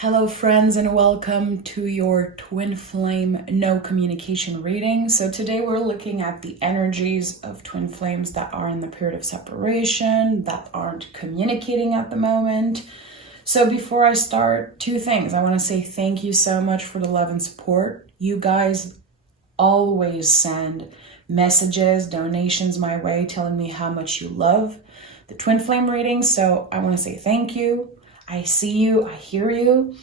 Hello friends and welcome to your twin flame no communication reading. So today we're looking at the energies of twin flames that are in the period of separation, that aren't communicating at the moment. So before I start, two things. I want to say thank you so much for the love and support. You guys always send messages, donations my way telling me how much you love the twin flame reading. So I want to say thank you. I see you, I hear you,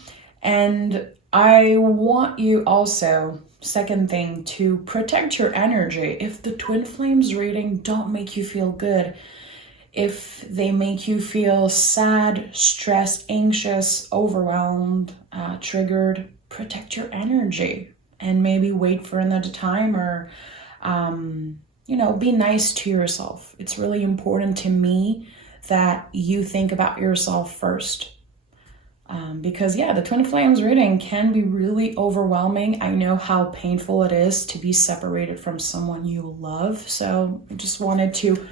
and I want you also, second thing, to protect your energy. If the twin flames reading don't make you feel good, if they make you feel sad, stressed, anxious, overwhelmed, triggered, protect your energy and maybe wait for another time or, be nice to yourself. It's really important to me that you think about yourself first. Because the twin flames reading can be really overwhelming. I know how painful it is to be separated from someone you love. So I just wanted to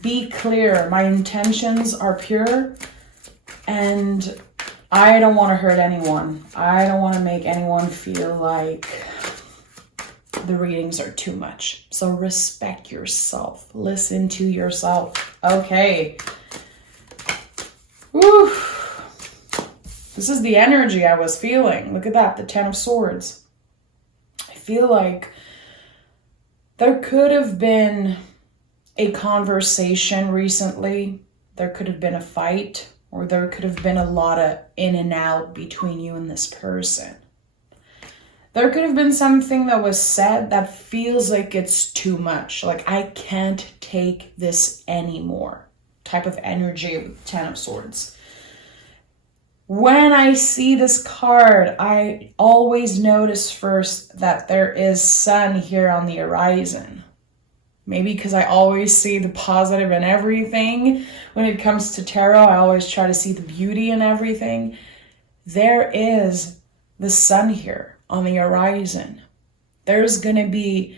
be clear. My intentions are pure and I don't want to hurt anyone. I don't want to make anyone feel like the readings are too much. So respect yourself. Listen to yourself. Okay. Woo. This is the energy I was feeling. Look at that, the Ten of Swords. I feel like there could have been a conversation recently. There could have been a fight, or there could have been a lot of in and out between you and this person. There could have been something that was said that feels like it's too much. Like, I can't take this anymore. Type of energy with Ten of Swords. When I see this card, I always notice first that there is sun here on the horizon. Maybe because I always see the positive in everything. When it comes to tarot, I always try to see the beauty in everything. There is the sun here on the horizon. There's going to be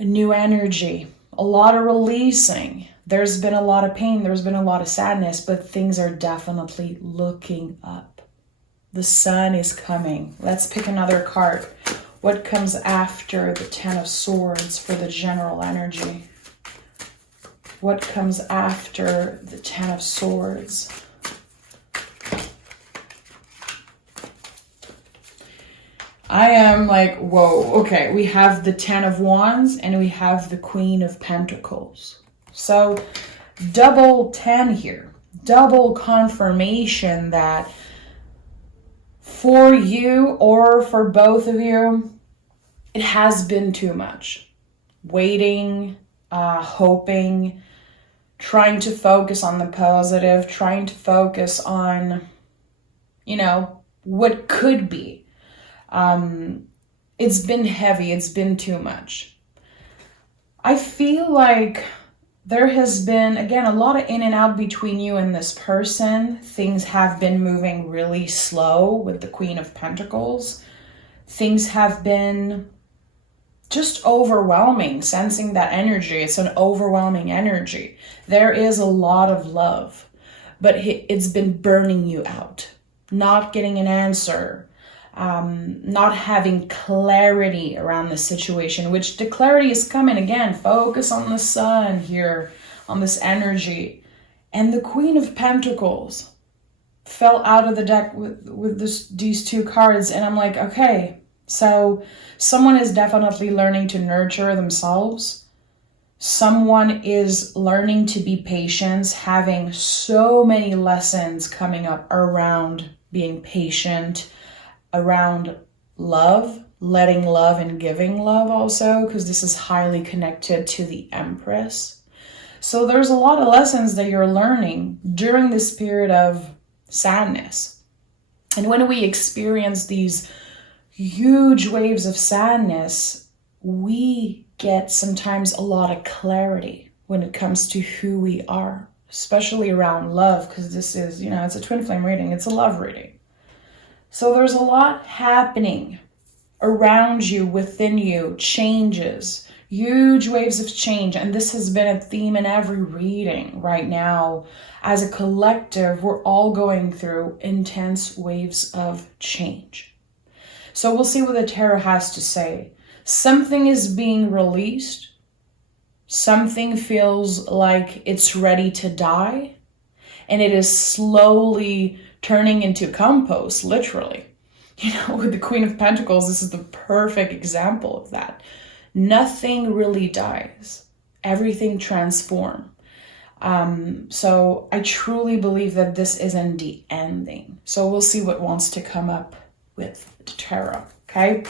a new energy, a lot of releasing. There's been a lot of pain, there's been a lot of sadness, but things are definitely looking up. The sun is coming. Let's pick another card. What comes after the Ten of Swords for the general energy? What comes after the Ten of Swords? I am like, whoa, okay. We have the Ten of Wands and we have the Queen of Pentacles. So double 10 here, double confirmation that for you or for both of you, it has been too much. Waiting, hoping, trying to focus on the positive, trying to focus on, what could be. It's been heavy, it's been too much. I feel like there has been, again, a lot of in and out between you and this person. Things have been moving really slow with the Queen of Pentacles. Things have been just overwhelming, sensing that energy. It's an overwhelming energy. There is a lot of love, but it's been burning you out. Not getting an answer. Not having clarity around the situation, which the clarity is coming again. Focus on the sun here, on this energy. And the Queen of Pentacles fell out of the deck with these two cards. And I'm like, okay, so someone is definitely learning to nurture themselves. Someone is learning to be patient, having so many lessons coming up around being patient, around love, letting love and giving love also, because this is highly connected to the Empress. So there's a lot of lessons that you're learning during this period of sadness. And when we experience these huge waves of sadness, we get sometimes a lot of clarity when it comes to who we are, especially around love, because this is, it's a twin flame reading, it's a love reading. So there's a lot happening around you, within you, changes, Huge waves of change. And this has been a theme in every reading right now. As a collective, we're all going through intense waves of change. So we'll see what the tarot has to say. Something is being released. Something feels like it's ready to die. And it is slowly turning into compost, literally. With the Queen of Pentacles, this is the perfect example of that. Nothing really dies. Everything transforms. So I truly believe that this isn't the ending. So we'll see what wants to come up with the tarot, okay?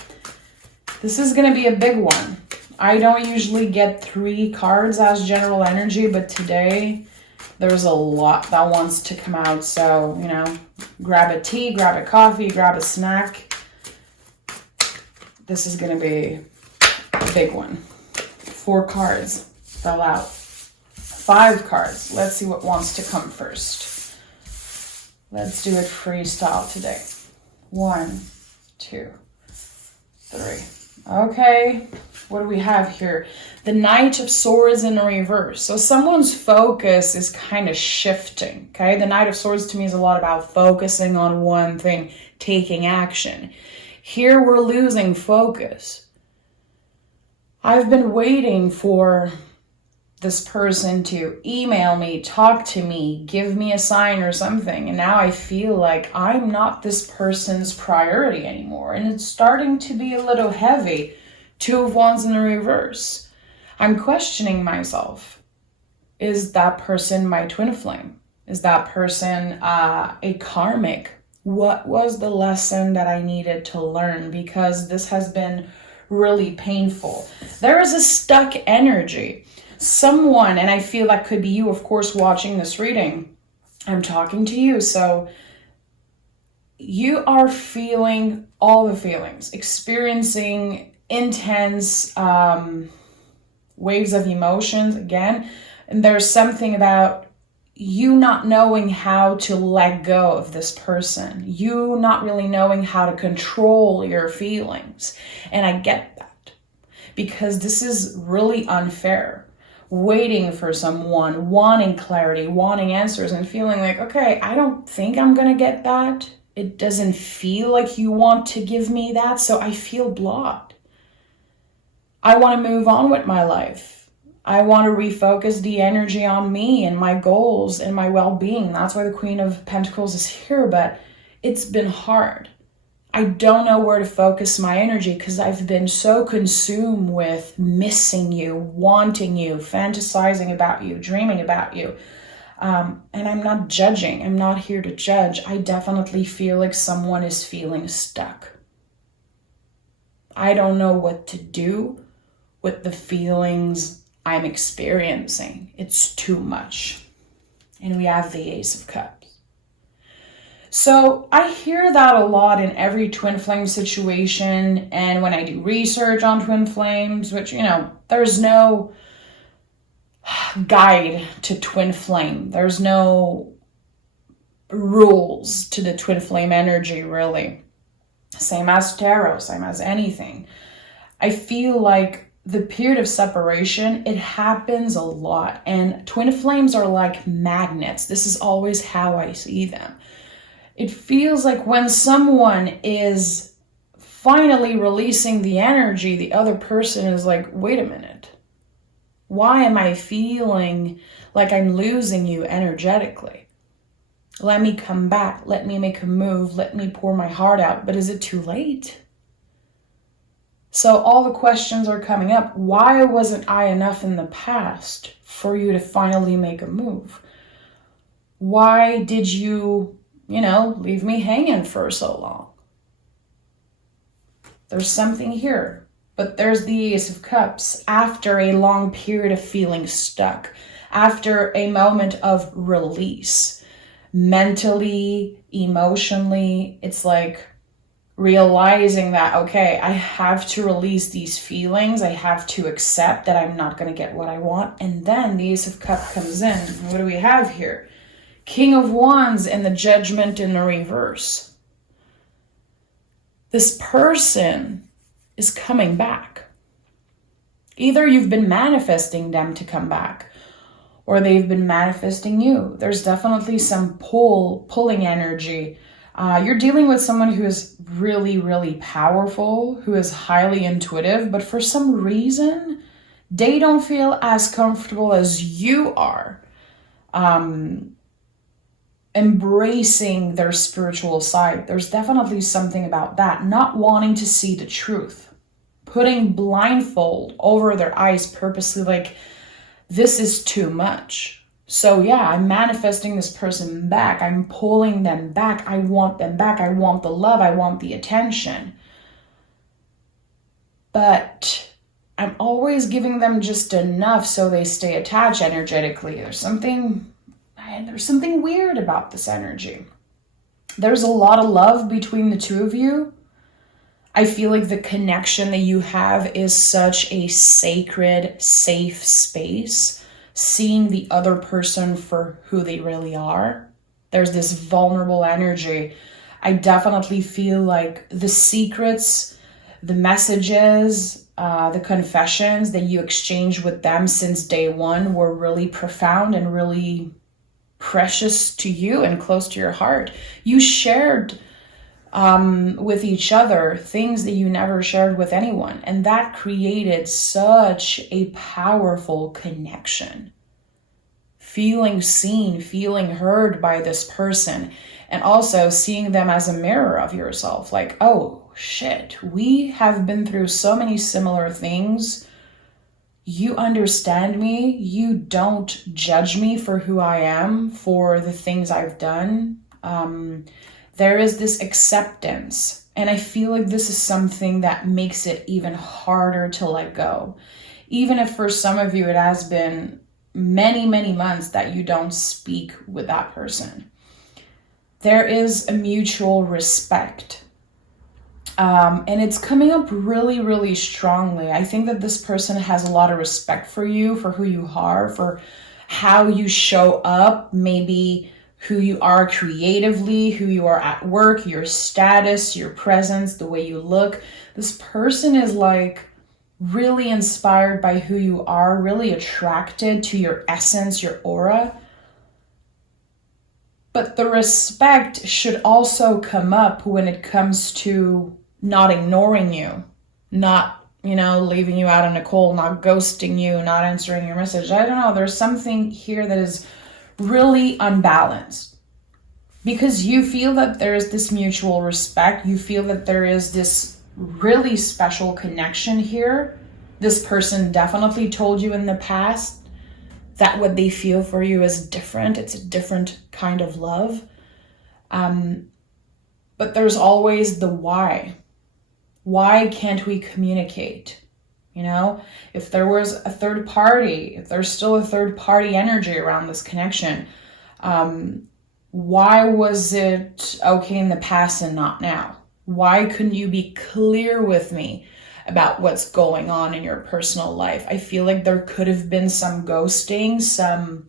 This is going to be a big one. I don't usually get 3 cards as general energy, but today there's a lot that wants to come out. So, grab a tea, grab a coffee, grab a snack. This is going to be a big one. 4 cards fell out. 5 cards. Let's see what wants to come first. Let's do it freestyle today. 1, 2, 3. Okay, what do we have here? The Knight of Swords in reverse. So someone's focus is kind of shifting, okay? The Knight of Swords to me is a lot about focusing on one thing, taking action. Here we're losing focus. I've been waiting for this person to email me, talk to me, give me a sign or something. And now I feel like I'm not this person's priority anymore. And it's starting to be a little heavy. 2 of Wands in the reverse. I'm questioning myself. Is that person my twin flame? Is that person a karmic? What was the lesson that I needed to learn? Because this has been really painful. There is a stuck energy. Someone, and I feel that could be you, of course, watching this reading. I'm talking to you. So you are feeling all the feelings, experiencing intense waves of emotions again. And there's something about you not knowing how to let go of this person. You not really knowing how to control your feelings. And I get that because this is really unfair. Waiting for someone, wanting clarity, wanting answers, and feeling like, okay, I don't think I'm going to get that. It doesn't feel like you want to give me that, so I feel blocked. I want to move on with my life. I want to refocus the energy on me and my goals and my well-being. That's why the Queen of Pentacles is here, but it's been hard. I don't know where to focus my energy because I've been so consumed with missing you, wanting you, fantasizing about you, dreaming about you. And I'm not judging. I'm not here to judge. I definitely feel like someone is feeling stuck. I don't know what to do with the feelings I'm experiencing. It's too much. And we have the Ace of Cups. So I hear that a lot in every twin flame situation. And when I do research on twin flames, which, there's no guide to twin flame. There's no rules to the twin flame energy, really. Same as tarot, same as anything. I feel like the period of separation, it happens a lot. And twin flames are like magnets. This is always how I see them. It feels like when someone is finally releasing the energy, the other person is like, wait a minute. Why am I feeling like I'm losing you energetically? Let me come back. Let me make a move. Let me pour my heart out. But is it too late? So all the questions are coming up. Why wasn't I enough in the past for you to finally make a move? Why did you leave me hanging for so long? There's something here. But there's the Ace of Cups. After a long period of feeling stuck, after a moment of release, mentally, emotionally, it's like realizing that, okay, I have to release these feelings. I have to accept that I'm not going to get what I want. And then the Ace of Cups comes in. What do we have here? King of Wands and the Judgment in the reverse. This person is coming back. Either you've been manifesting them to come back, or they've been manifesting you. There's definitely some pulling energy. You're dealing with someone who is really, really powerful, who is highly intuitive, but for some reason, they don't feel as comfortable as you are embracing their spiritual side. There's definitely something about that. Not wanting to see the truth. Putting blindfold over their eyes purposely, like, this is too much. So yeah, I'm manifesting this person back. I'm pulling them back. I want them back. I want the love. I want the attention. But I'm always giving them just enough so they stay attached energetically. There's something weird about this energy. There's a lot of love between the two of you. I feel like the connection that you have is such a sacred, safe space. Seeing the other person for who they really are. There's this vulnerable energy. I definitely feel like the secrets, the messages, the confessions that you exchanged with them since day one were really profound and really precious to you and close to your heart. You shared with each other things that you never shared with anyone, and that created such a powerful connection. Feeling seen, feeling heard by this person, and also seeing them as a mirror of yourself. Like, oh shit, we have been through so many similar things. You understand me. You don't judge me for who I am, for the things I've done. There is this acceptance. And I feel like this is something that makes it even harder to let go. Even if for some of you it has been many, many months that you don't speak with that person. There is a mutual respect. And it's coming up really, really strongly. I think that this person has a lot of respect for you, for who you are, for how you show up, maybe who you are creatively, who you are at work, your status, your presence, the way you look. This person is like really inspired by who you are, really attracted to your essence, your aura. But the respect should also come up when it comes to not ignoring you, not, leaving you out in the cold, not ghosting you, not answering your message. I don't know. There's something here that is really unbalanced because you feel that there is this mutual respect. You feel that there is this really special connection here. This person definitely told you in the past that what they feel for you is different. It's a different kind of love. But there's always the why. Why can't we communicate? If there was a third party, if there's still a third party energy around this connection, why was it okay in the past and not now? Why couldn't you be clear with me about what's going on in your personal life? I feel like there could have been some ghosting, some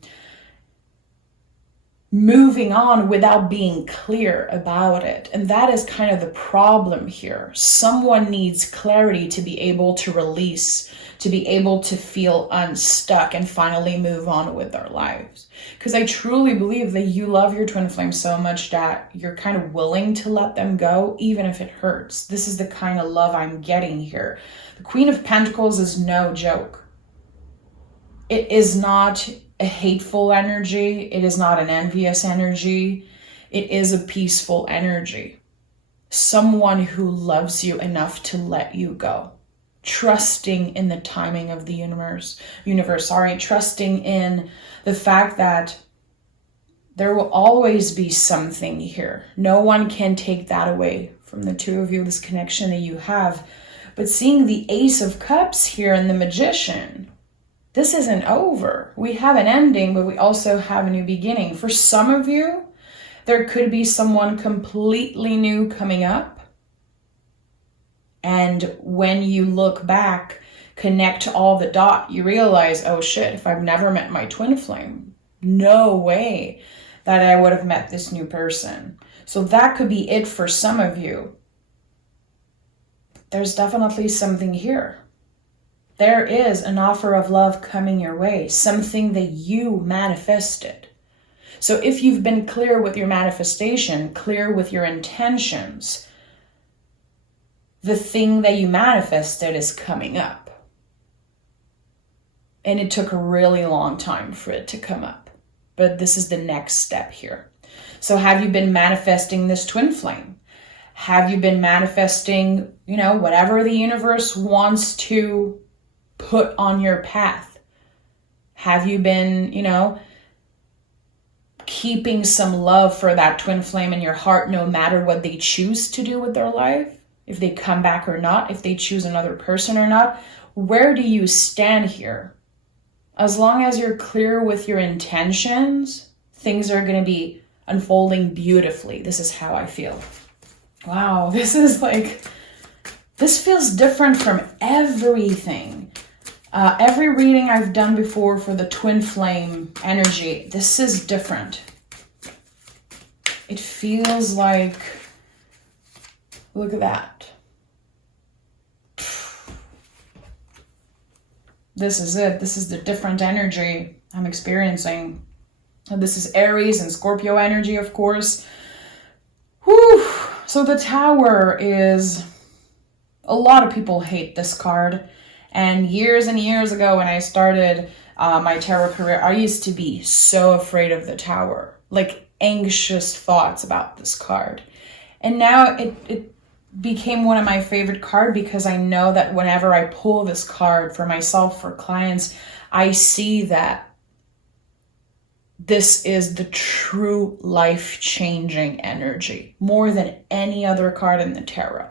moving on without being clear about it. And that is kind of the problem here. Someone needs clarity to be able to release, to be able to feel unstuck and finally move on with their lives. Because I truly believe that you love your twin flame so much that you're kind of willing to let them go, even if it hurts. This is the kind of love I'm getting here. The Queen of Pentacles is no joke. It is not a hateful energy. It is not an envious energy. It is a peaceful energy. Someone who loves you enough to let you go. Trusting in the timing of the universe, trusting in the fact that there will always be something here. No one can take that away from the two of you, this connection that you have. But seeing the Ace of Cups here and the Magician, this isn't over. We have an ending, but we also have a new beginning. For some of you, there could be someone completely new coming up. And when you look back, connect all the dots, you realize, oh shit, if I've never met my twin flame, no way that I would have met this new person. So that could be it for some of you. There's definitely something here. There is an offer of love coming your way, something that you manifested. So if you've been clear with your manifestation, clear with your intentions, the thing that you manifested is coming up. And it took a really long time for it to come up. But this is the next step here. So have you been manifesting this twin flame? Have you been manifesting, whatever the universe wants to put on your path? Have you been, keeping some love for that twin flame in your heart no matter what they choose to do with their life? If they come back or not, if they choose another person or not? Where do you stand here? As long as you're clear with your intentions, things are going to be unfolding beautifully. This is how I feel. Wow, this feels different from everything. Every reading I've done before for the twin flame energy, this is different. It feels like, look at that. This is it. This is the different energy I'm experiencing. And this is Aries and Scorpio energy, of course. Whew. So the Tower is, a lot of people hate this card. And years ago when I started my tarot career, I used to be so afraid of the Tower, like anxious thoughts about this card. And now it became one of my favorite cards because I know that whenever I pull this card for myself, for clients, I see that this is the true life-changing energy, more than any other card in the tarot.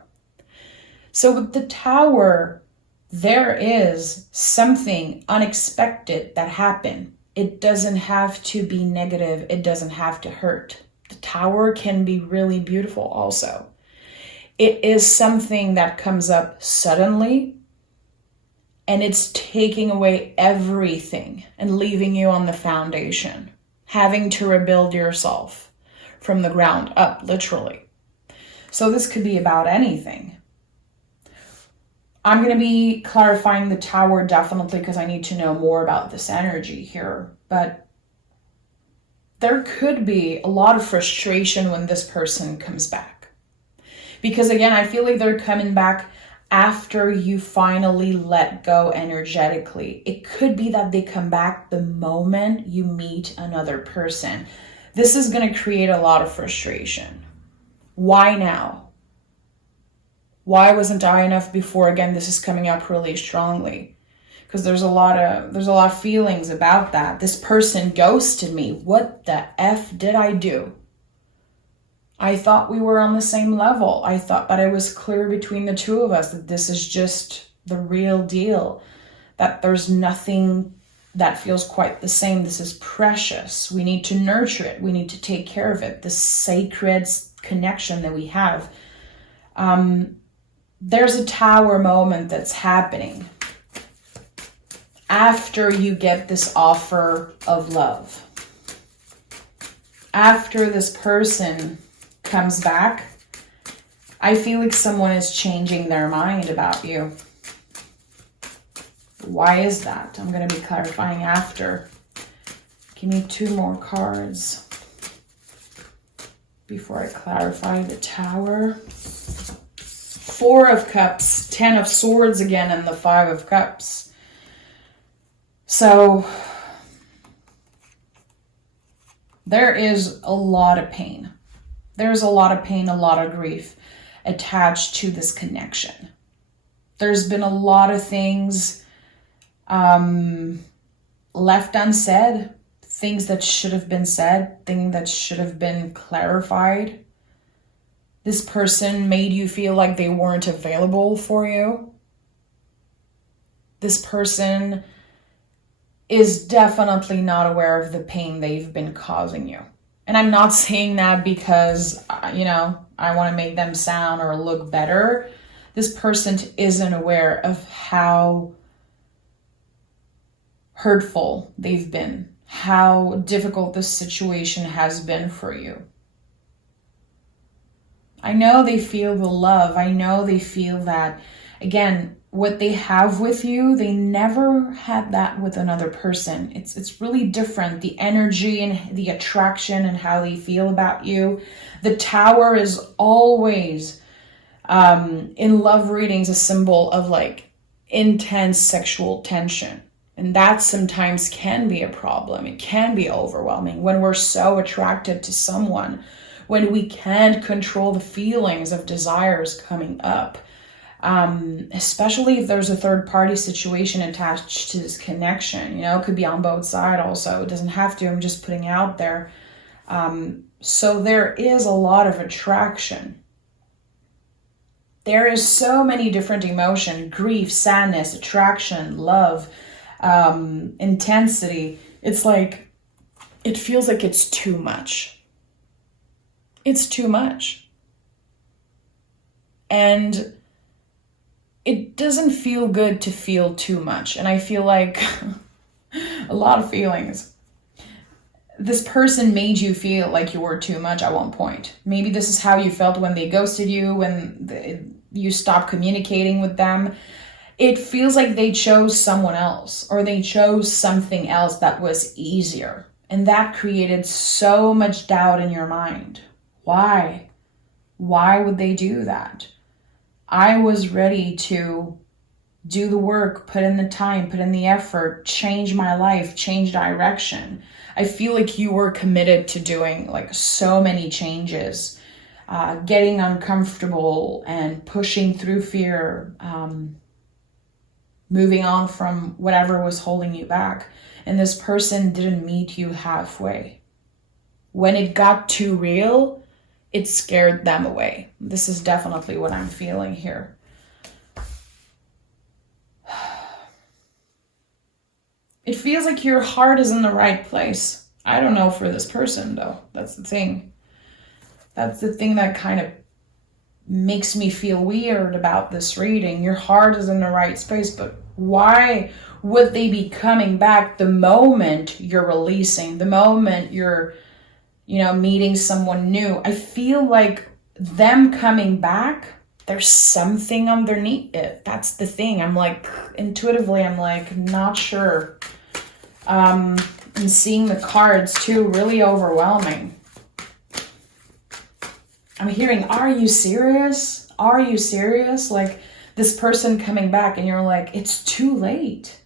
So with the Tower, there is something unexpected that happened. It doesn't have to be negative. It doesn't have to hurt. The Tower can be really beautiful also. It is something that comes up suddenly, and it's taking away everything and leaving you on the foundation, having to rebuild yourself from the ground up, literally. So this could be about anything. I'm going to be clarifying the Tower definitely because I need to know more about this energy here. But there could be a lot of frustration when this person comes back. Because again, I feel like they're coming back after you finally let go energetically. It could be that they come back the moment you meet another person. This is going to create a lot of frustration. Why now? Why wasn't I enough before? Again, this is coming up really strongly because there's a lot of feelings about that. This person ghosted me. What the F did I do? I thought we were on the same level. I thought that it was clear between the two of us that this is just the real deal, that there's nothing that feels quite the same. This is precious. We need to nurture it. We need to take care of it. This sacred connection that we have. There's a Tower moment that's happening after you get this offer of love. After this person comes back, I feel like someone is changing their mind about you. Why is that? I'm going to be clarifying after. Give me 2 more cards before I clarify the Tower. 4 of Cups, 10 of Swords again, and the 5 of Cups. So there is a lot of pain. There's a lot of pain, a lot of grief attached to this connection. There's been a lot of things left unsaid, things that should have been said, things that should have been clarified. This person made you feel like they weren't available for you. This person is definitely not aware of the pain they've been causing you. And I'm not saying that because, I want to make them sound or look better. This person isn't aware of how hurtful they've been, how difficult this situation has been for you. I know they feel the love. I know they feel that, again, what they have with you, they never had that with another person. It's really different. The energy and the attraction and how they feel about you. The Tower is always, in love readings, a symbol of like intense sexual tension. And that sometimes can be a problem. It can be overwhelming when we're so attracted to someone, when we can't control the feelings of desires coming up. Especially if there's a third party situation attached to this connection, it could be on both sides also. It doesn't have to, I'm just putting it out there. So there is a lot of attraction. There is so many different emotions: grief, sadness, attraction, love, intensity. It's like, it feels like it's too much. It's too much. And it doesn't feel good to feel too much. And I feel like a lot of feelings. This person made you feel like you were too much at one point. Maybe this is how you felt when they ghosted you, when you stopped communicating with them. It feels like they chose someone else, or they chose something else that was easier. And that created so much doubt in your mind. Why? Why would they do that? I was ready to do the work, put in the time, put in the effort, change my life, change direction. I feel like you were committed to doing like so many changes, getting uncomfortable and pushing through fear, moving on from whatever was holding you back. And this person didn't meet you halfway. When it got too real, it scared them away. This is definitely what I'm feeling here. It feels like your heart is in the right place. I don't know for this person though. That's the thing. That's the thing that kind of makes me feel weird about this reading. Your heart is in the right space, but why would they be coming back the moment you're releasing, the moment you're meeting someone new? I feel like them coming back, there's something underneath it. That's the thing. I'm like, intuitively, I'm like, not sure. And seeing the cards too, really overwhelming. I'm hearing, are you serious? Are you serious? Like this person coming back and you're like, it's too late.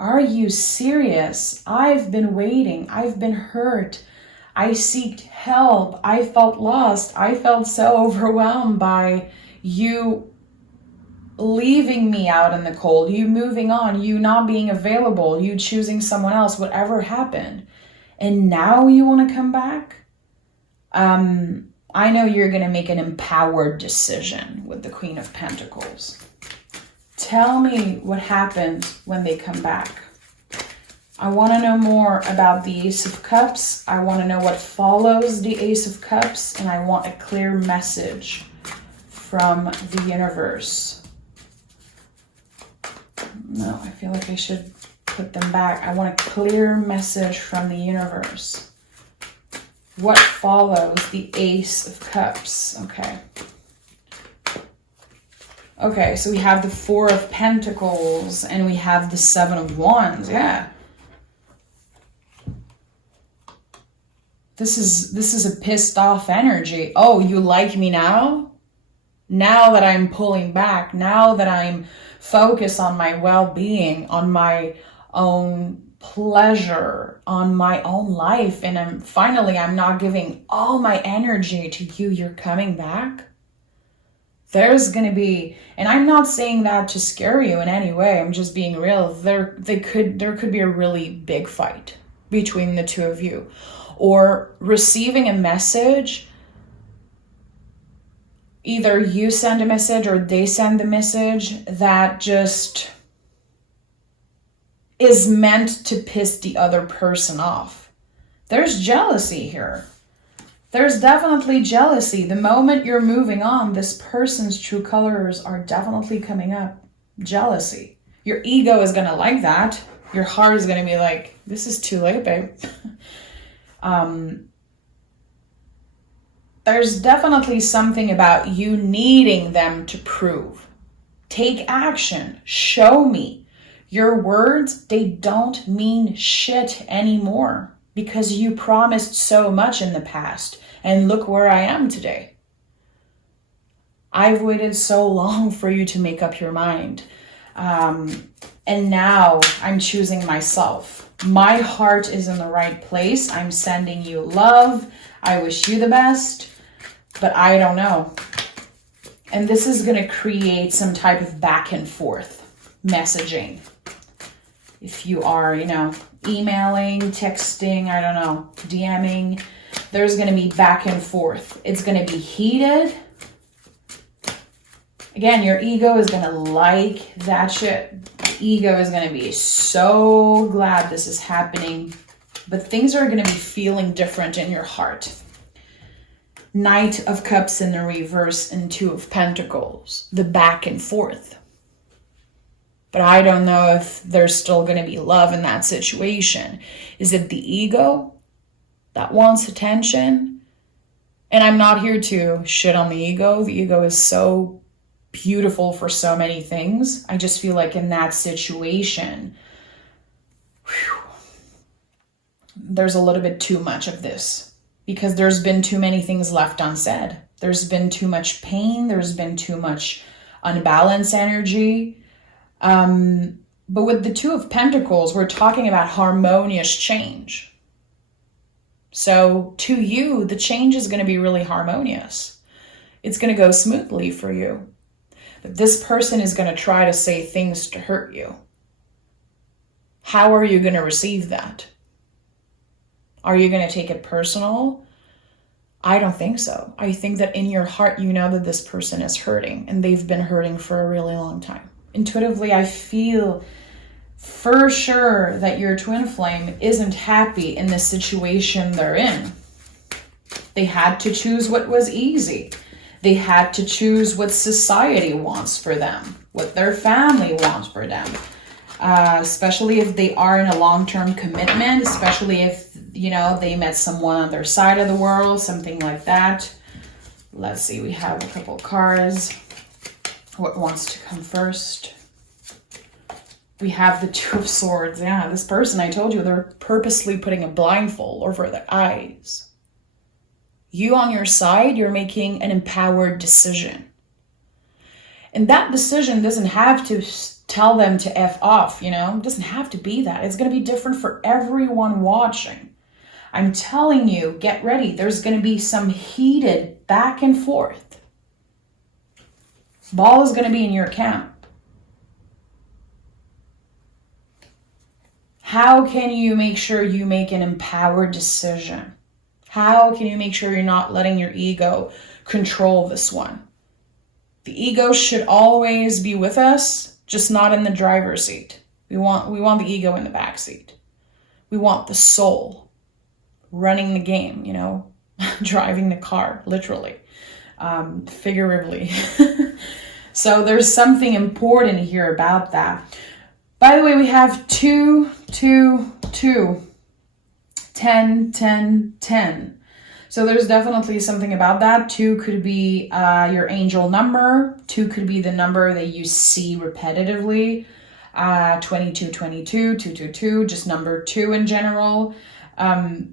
Are you serious? I've been waiting. I've been hurt. I sought help. I felt lost. I felt so overwhelmed by you leaving me out in the cold, you moving on, you not being available, you choosing someone else, whatever happened. And now you want to come back? I know you're going to make an empowered decision with the Queen of Pentacles. Tell me what happens when they come back. I want to know more about the Ace of Cups. I want to know what follows the Ace of Cups. And I want a clear message from the universe. No, I feel like I should put them back. I want a clear message from the universe. What follows the Ace of Cups? Okay. Okay, so we have the Four of Pentacles and we have the Seven of Wands. Yeah. This is a pissed off energy. Oh, you like me now? Now that I'm pulling back, now that I'm focused on my well-being, on my own pleasure, on my own life, and I'm not giving all my energy to you, you're coming back? There's gonna be, and I'm not saying that to scare you in any way, I'm just being real, there could be a really big fight between the two of you, or receiving a message. Either you send a message or they send the message that just is meant to piss the other person off. There's jealousy here. There's definitely jealousy. The moment you're moving on, this person's true colors are definitely coming up. Jealousy. Your ego is going to like that. Your heart is going to be like, this is too late, babe. There's definitely something about you needing them to prove. Take action. Show me. Your words, they don't mean shit anymore because you promised so much in the past. And look where I am today. I've waited so long for you to make up your mind. And now I'm choosing myself. My heart is in the right place. I'm sending you love. I wish you the best, but I don't know. And this is going to create some type of back and forth messaging. If you are, emailing, texting, I don't know, DMing, there's going to be back and forth. It's going to be heated. Again, your ego is going to like that shit. The ego is going to be so glad this is happening. But things are going to be feeling different in your heart. Knight of Cups in the reverse and Two of Pentacles. The back and forth. But I don't know if there's still going to be love in that situation. Is it the ego that wants attention? And I'm not here to shit on the ego. The ego is so beautiful for so many things. I just feel like in that situation, there's a little bit too much of this because there's been too many things left unsaid. There's been too much pain. There's been too much unbalanced energy. But with the Two of Pentacles, we're talking about harmonious change. So to you, the change is going to be really harmonious. It's going to go smoothly for you. But this person is going to try to say things to hurt you. How are you going to receive that? Are you going to take it personal? I don't think so. I think that in your heart, you know that this person is hurting and they've been hurting for a really long time. Intuitively, I feel for sure that your twin flame isn't happy in the situation they're in. They had to choose what was easy. They had to choose what society wants for them, what their family wants for them, especially if they are in a long-term commitment, especially if, they met someone on their side of the world, something like that. Let's see, we have a couple cards. What wants to come first? We have the Two of Swords. Yeah, this person, I told you, they're purposely putting a blindfold over their eyes. You on your side, you're making an empowered decision. And that decision doesn't have to tell them to F off, It doesn't have to be that. It's going to be different for everyone watching. I'm telling you, get ready. There's going to be some heated back and forth. Ball is going to be in your camp. How can you make sure you make an empowered decision? How can you make sure you're not letting your ego control this one? The ego should always be with us, just not in the driver's seat. We want the ego in the back seat. We want the soul running the game, driving the car, literally, figuratively. So there's something important here about that. By the way, we have 2, 2, 2. 10, 10, 10. So there's definitely something about that. 2 could be your angel number. 2 could be the number that you see repetitively. 22, 22, 2, 2, 2, just number 2 in general.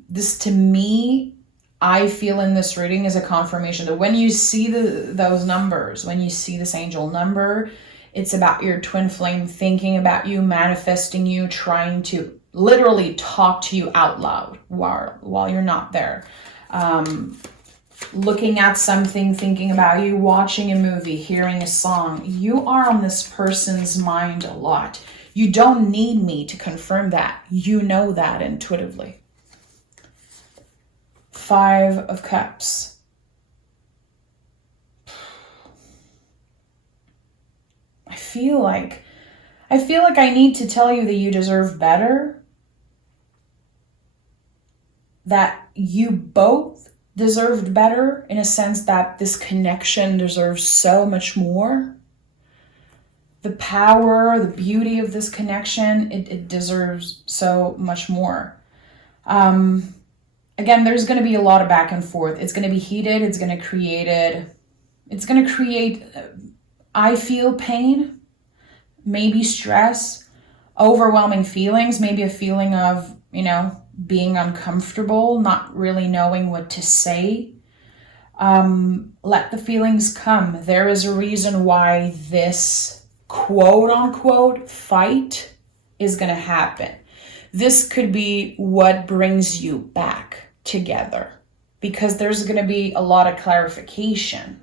This, to me, I feel in this reading is a confirmation that when you see those numbers, when you see this angel number, it's about your twin flame thinking about you, manifesting you, trying to literally talk to you out loud while you're not there. Looking at something, thinking about you, watching a movie, hearing a song. You are on this person's mind a lot. You don't need me to confirm that. You know that intuitively. 5 of Cups. I feel like I need to tell you that you deserve better. That you both deserved better in a sense that this connection deserves so much more. The power, the beauty of this connection, it deserves so much more. Again, there's going to be a lot of back and forth. It's going to be heated. It's going to create I feel pain, maybe stress, overwhelming feelings, maybe a feeling of, being uncomfortable, not really knowing what to say. Let the feelings come. There is a reason why this quote unquote fight is going to happen. This could be what brings you back together, because there's going to be a lot of clarification.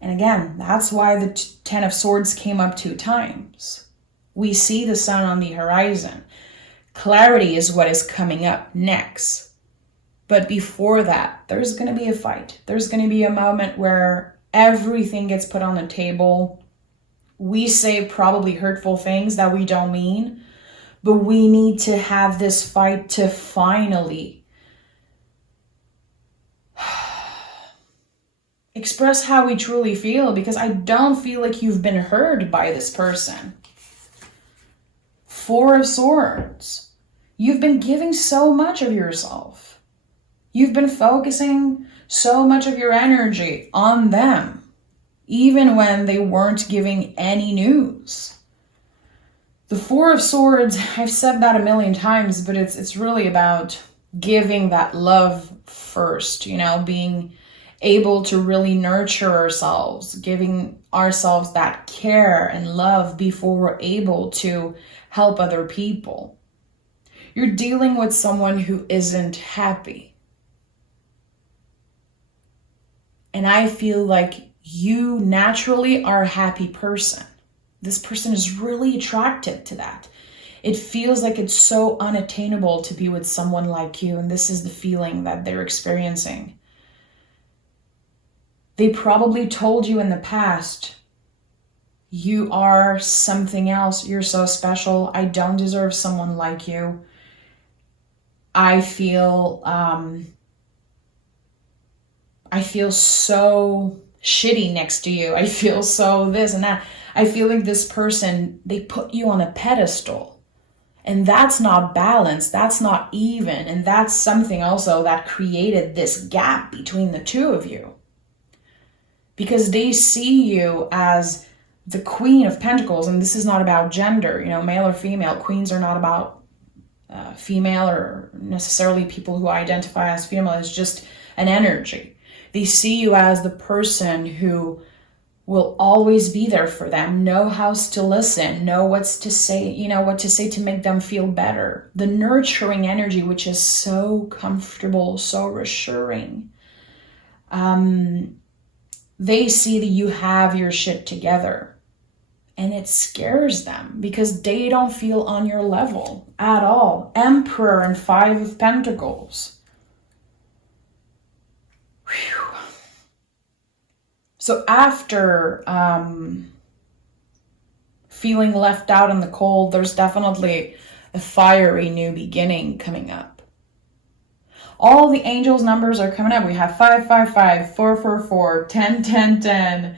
And again, that's why the Ten of Swords came up 2 times. We see the sun on the horizon. Clarity is what is coming up next. But before that, there's going to be a fight. There's going to be a moment where everything gets put on the table. We say probably hurtful things that we don't mean, but we need to have this fight to finally express how we truly feel, because I don't feel like you've been heard by this person. 4 of Swords. You've been giving so much of yourself. You've been focusing so much of your energy on them, even when they weren't giving any news. The 4 of Swords, I've said that a million times, but it's really about giving that love first, being able to really nurture ourselves, giving ourselves that care and love before we're able to help other people. You're dealing with someone who isn't happy. And I feel like you naturally are a happy person. This person is really attracted to that. It feels like it's so unattainable to be with someone like you, and this is the feeling that they're experiencing. They probably told you in the past, you are something else, you're so special, I don't deserve someone like you. I feel so shitty next to you. I feel so this and that. I feel like this person, they put you on a pedestal. And that's not balanced. That's not even. And that's something also that created this gap between the two of you. Because they see you as the Queen of Pentacles. And this is not about gender, male or female. Queens are not about female or necessarily people who identify as female. It's just an energy. They see you as the person who will always be there for them, know how to listen, know what to say to make them feel better. The nurturing energy, which is so comfortable, so reassuring. They see that you have your shit together. And it scares them because they don't feel on your level at all. Emperor and 5 of Pentacles. Whew. So after feeling left out in the cold, there's definitely a fiery new beginning coming up. All the angels' numbers are coming up. We have 555, 444, 10, 10, 10.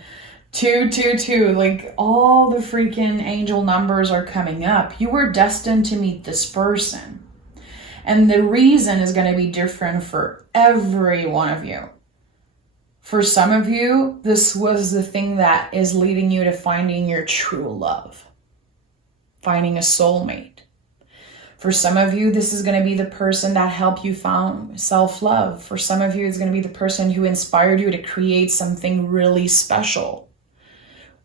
222, like all the freaking angel numbers are coming up. You were destined to meet this person. And the reason is going to be different for every one of you. For some of you, this was the thing that is leading you to finding your true love. Finding a soulmate. For some of you, this is going to be the person that helped you find self-love. For some of you, it's going to be the person who inspired you to create something really special.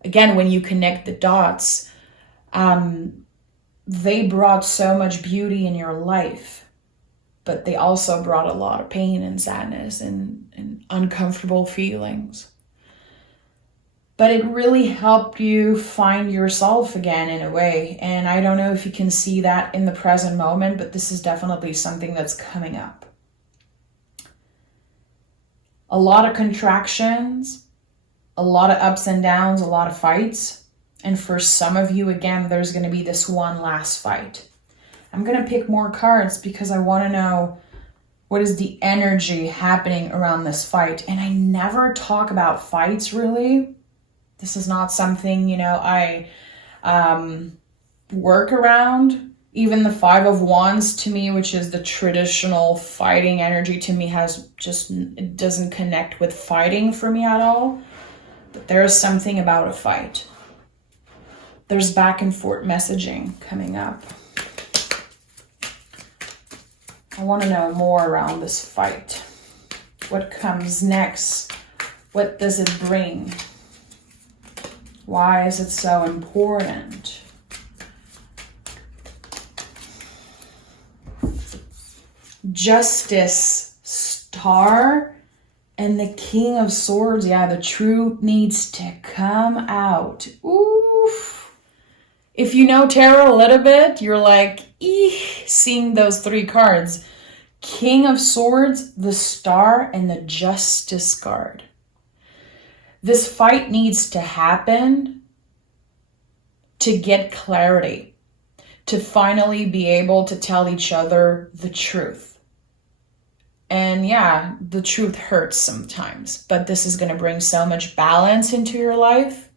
Again, when you connect the dots, they brought so much beauty in your life, but they also brought a lot of pain and sadness and uncomfortable feelings. But it really helped you find yourself again in a way. And I don't know if you can see that in the present moment, but this is definitely something that's coming up. A lot of contractions, a lot of ups and downs, a lot of fights. And for some of you, again, there's going to be this one last fight. I'm going to pick more cards because I want to know what is the energy happening around this fight. And I never talk about fights, really. This is not something, I work around. Even the 5 of Wands to me, which is the traditional fighting energy to me, it doesn't connect with fighting for me at all. But there is something about a fight. There's back and forth messaging coming up. I want to know more around this fight. What comes next? What does it bring? Why is it so important? Justice, Star, and the King of Swords. Yeah, the truth needs to come out. Oof. If you know tarot a little bit, you're like, eeh, seeing those three cards. King of Swords, the Star, and the Justice card. This fight needs to happen to get clarity, to finally be able to tell each other the truth. And yeah, the truth hurts sometimes, but this is going to bring so much balance into your life.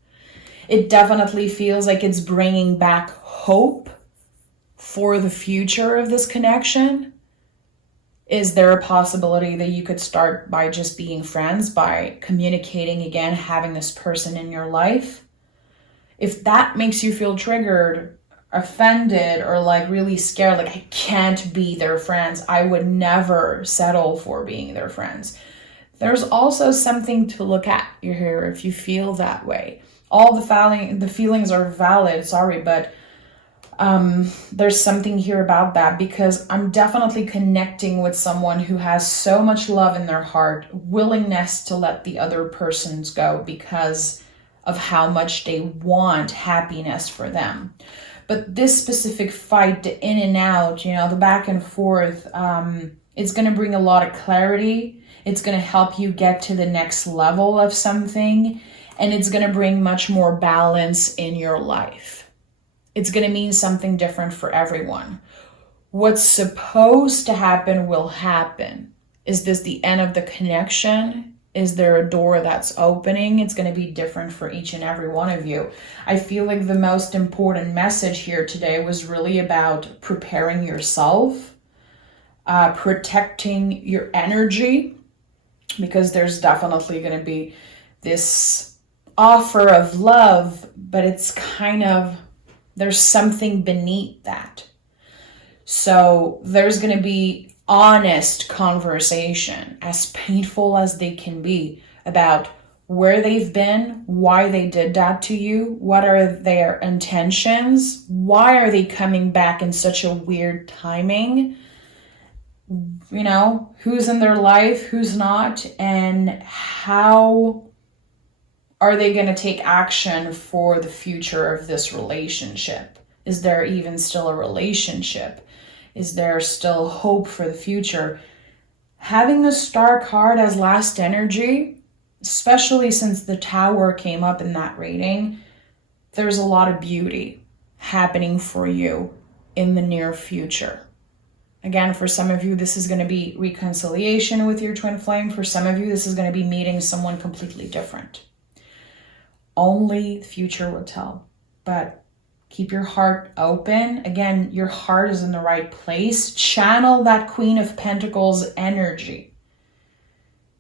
It definitely feels like it's bringing back hope for the future of this connection. Is there a possibility that you could start by just being friends, by communicating again, having this person in your life? If that makes you feel triggered, offended, or like really scared, like I can't be their friends, I would never settle for being their friends. There's also something to look at here if you feel that way. All the feelings are valid, sorry, but there's something here about that, because I'm definitely connecting with someone who has so much love in their heart, willingness to let the other persons go because of how much they want happiness for them. But this specific fight, the in and out, the back and forth, it's going to bring a lot of clarity. It's going to help you get to the next level of something, and it's going to bring much more balance in your life. It's going to mean something different for everyone. What's supposed to happen will happen. Is this the end of the connection? Is there a door that's opening? It's going to be different for each and every one of you. I feel like the most important message here today was really about preparing yourself, protecting your energy, because there's definitely going to be this offer of love, but it's kind of, there's something beneath that. So there's going to be honest conversation, as painful as they can be, about where they've been, why they did that to you, what are their intentions, why are they coming back in such a weird timing, who's in their life, who's not, and how are they going to take action for the future of this relationship? Is there even still a relationship? Is there still hope for the future? Having the Star card as last energy, especially since the Tower came up in that reading, there's a lot of beauty happening for you in the near future. Again, for some of you, this is going to be reconciliation with your twin flame. For some of you, this is going to be meeting someone completely different. Only the future will tell. But keep your heart open. Again, your heart is in the right place. Channel that Queen of Pentacles energy.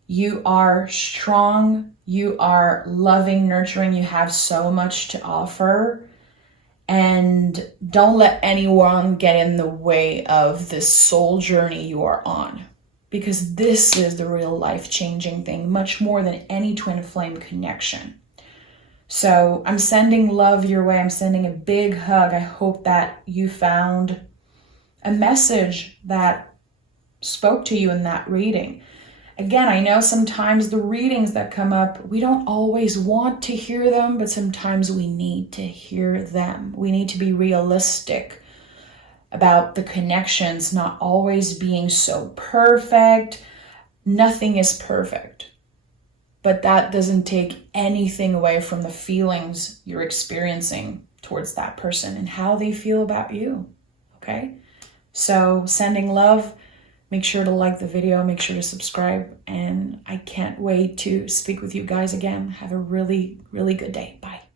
You are strong. You are loving, nurturing. You have so much to offer. And don't let anyone get in the way of this soul journey you are on. Because this is the real life-changing thing, much more than any twin flame connection. So I'm sending love your way. I'm sending a big hug. I hope that you found a message that spoke to you in that reading. Again, I know sometimes the readings that come up, we don't always want to hear them, but sometimes we need to hear them. We need to be realistic about the connections not always being so perfect. Nothing is perfect. But that doesn't take anything away from the feelings you're experiencing towards that person and how they feel about you, okay? So sending love, make sure to like the video, make sure to subscribe, and I can't wait to speak with you guys again. Have a really, really good day. Bye.